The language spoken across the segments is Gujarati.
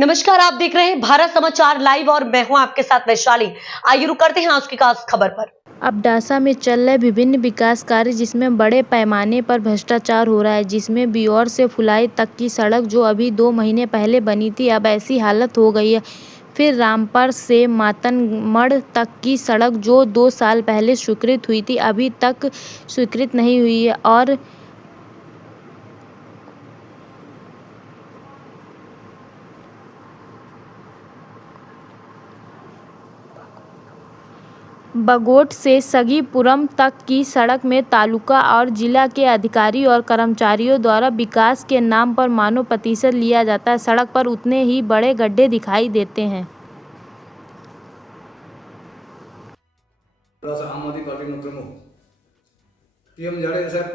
नमस्कार, आप देख रहे हैं भारत समाचार लाइव और मैं हूं आपके साथ वैशाली। आइए रुक करते हैं आज की खास खबर पर। अब्डासा में चल रहे विभिन्न विकास कार्य जिसमें बड़े पैमाने पर भ्रष्टाचार हो रहा है, जिसमें बिऔर से फुलाई तक की सड़क जो अभी 2 महीने पहले बनी थी, अब ऐसी हालत हो गई है। फिर रामपुर से मातनमढ़ तक की सड़क जो 2 साल पहले स्वीकृत हुई थी, अभी तक स्वीकृत नहीं हुई है। और बगोट से सगीपुरम तक की सड़क में तालुका और जिला के अधिकारी और कर्मचारियों द्वारा विकास के नाम पर मानो प्रतिशत लिया जाता है। सड़क पर उतने ही बड़े गड्ढे दिखाई देते हैं। आम आदमी पार्टी प्रमुख पीएम जाडेजा साहब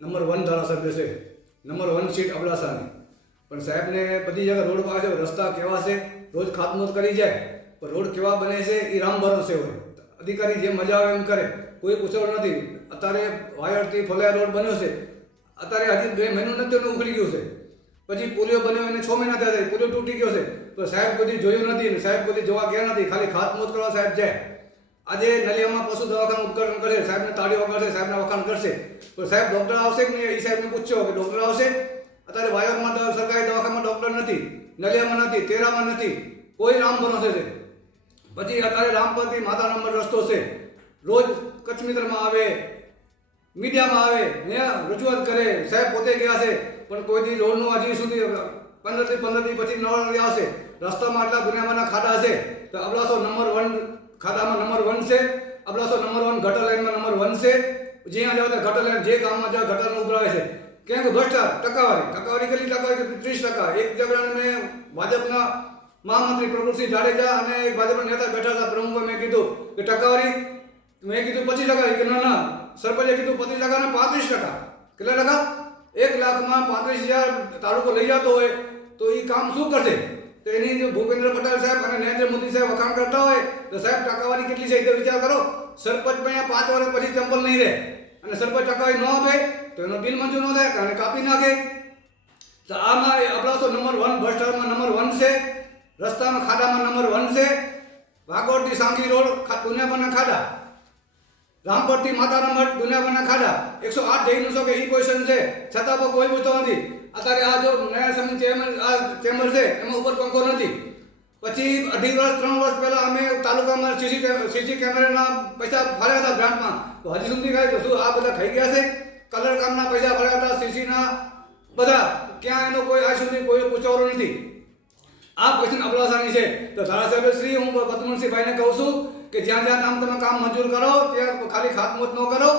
नंबर 1 धारासभ्य से नंबर 1 सीट अबડાસા ની પણ સાહેબને બધી જગ્યા રોડ પાસે રસ્તા કેવા છે રોજ ખાતમુહૂર્ત કરી જાય પણ રોડ કેવા બને છે એ રામ ભરોસે હોય। અધિકારી જે મજા આવે એમ કરે, કોઈ પૂછવાનું નથી। અત્યારે વાયરથી ફોલાયા રોડ બન્યો છે, અત્યારે હજી 2 મહિનો નથી ઉખડી ગયું છે। પછી પુલિયો બન્યો એને 6 મહિના થયા છે, પુલિયો તૂટી ગયો છે તો સાહેબ બધી જોયું નથી ને સાહેબ બધી જોવા ગયા નથી, ખાલી ખાતમુહૂર્ત કરવા સાહેબ જાય। આજે નલિયામાં પશુ દવાખાનું ઉદ્ઘાટન કરશે, સાહેબને તાળી વગાડશે, સાહેબના વખાણ કરશે તો સાહેબ ડૉક્ટર આવશે કે નહીં એ સાહેબને પૂછ્યો કે ડૉક્ટર આવશે। અત્યારે વાયરમાં સરકારી દવાખાનામાં ડૉક્ટર નથી, નલિયામાં નથી, તેરામાં નથી, કોઈ રામ ભરોસે છે। પછી અત્યારે રામપુરથી માતાનામઢ રસ્તો છે, રોજ કચ્છ મિત્રમાં આવે, મીડિયામાં આવે, ને રજૂઆત કરે, સાહેબ પોતે ગયા છે પણ કોઈથી રોડનું હજી સુધી 15 પછી નળ આવશે। રસ્તામાં આટલા દુનિયામાંના ખાડા છે તો અબડાસો નંબર 1 ખાતામાં નંબર 1 છે, અબડાસો નંબર 1 ગટર લાઈનમાં નંબર 1 છે। જ્યાં જાઓ ત્યાં ગટર લાઈન, જે ગામમાં જાઓ ગટરનું ઉભરાવે છે। કેમ કે ભ્રષ્ટાચાર, ટકાવારી કેટલી ટકાવારી? 30%। એક જગ્યાએ મેં ભાજપના મહામંત્રી પ્રભુસિંહ જાડેજા અને એક ભાજપના નેતા બેઠા હતા, પ્રમુખે મેં કીધું કે ટકાવારી, મેં કીધું 25%, કે ના સરપંચે કીધું 25% ને 35%। કેટલા ટકા? 1 લાખમાં 35,000 તાલુકો લઈ જતો હોય તો એ કામ શું કરશે? તો એની જો ભૂપેન્દ્ર પટેલ સાહેબ અને નરેન્દ્ર મોદી સાહેબ વખાણ કરતા હોય તો સાહેબ ટકાવારી કેટલી છે એ વિચાર કરો। સરપંચ અહીંયા 5 વર્ષ પછી ચંપલ નહીં રહે અને સરપંચ ટકાવારી ન આપે તો એનો બિલ મંજૂર ન થાય અને કાપી નાખે। તો આમાં અબડાસો નંબર 1 ભ્રષ્ટાચારમાં નંબર 1 છે, રસ્તામાં ખાડામાં નંબર 1 છે। વાગોડથી સાંગી રોડ દુનિયાભરના ખાડા, રામપુરથી માતાનામઢ દુનિયાભરના ખાડા, 108 જઈનું છો કે ઈ પોઝિશન છે છતાં પણ કોઈ પૂછતો નથી। અત્યારે આ જો નયા સમિતિ ચેમ્બર છે એમાં ઉપર પંખો નથી। પછી 2.5 વર્ષ 3 વર્ષ પહેલા અમે તાલુકામાં સીસી કેમેરાના પૈસા ભર્યા હતા ગ્રાન્ટમાં, તો હજી સુધી કાંઈ તો શું આ બધા ખાઈ ગયા છે? કલર કામના પૈસા ભર્યા હતા, સીસીના બધા, ક્યાં એનો કોઈ આજ સુધી કોઈ પૂછવાનું નથી। આ ક્વેશ્ચન અબડાસાની છે તો ધારાસભ્ય શ્રી હું પદ્મસિંહભાઈને કહું છું કે જ્યાં જ્યાં તમે કામ મંજૂર કરો ત્યાં ખાલી ખાતમુહૂર્ત ન કરો।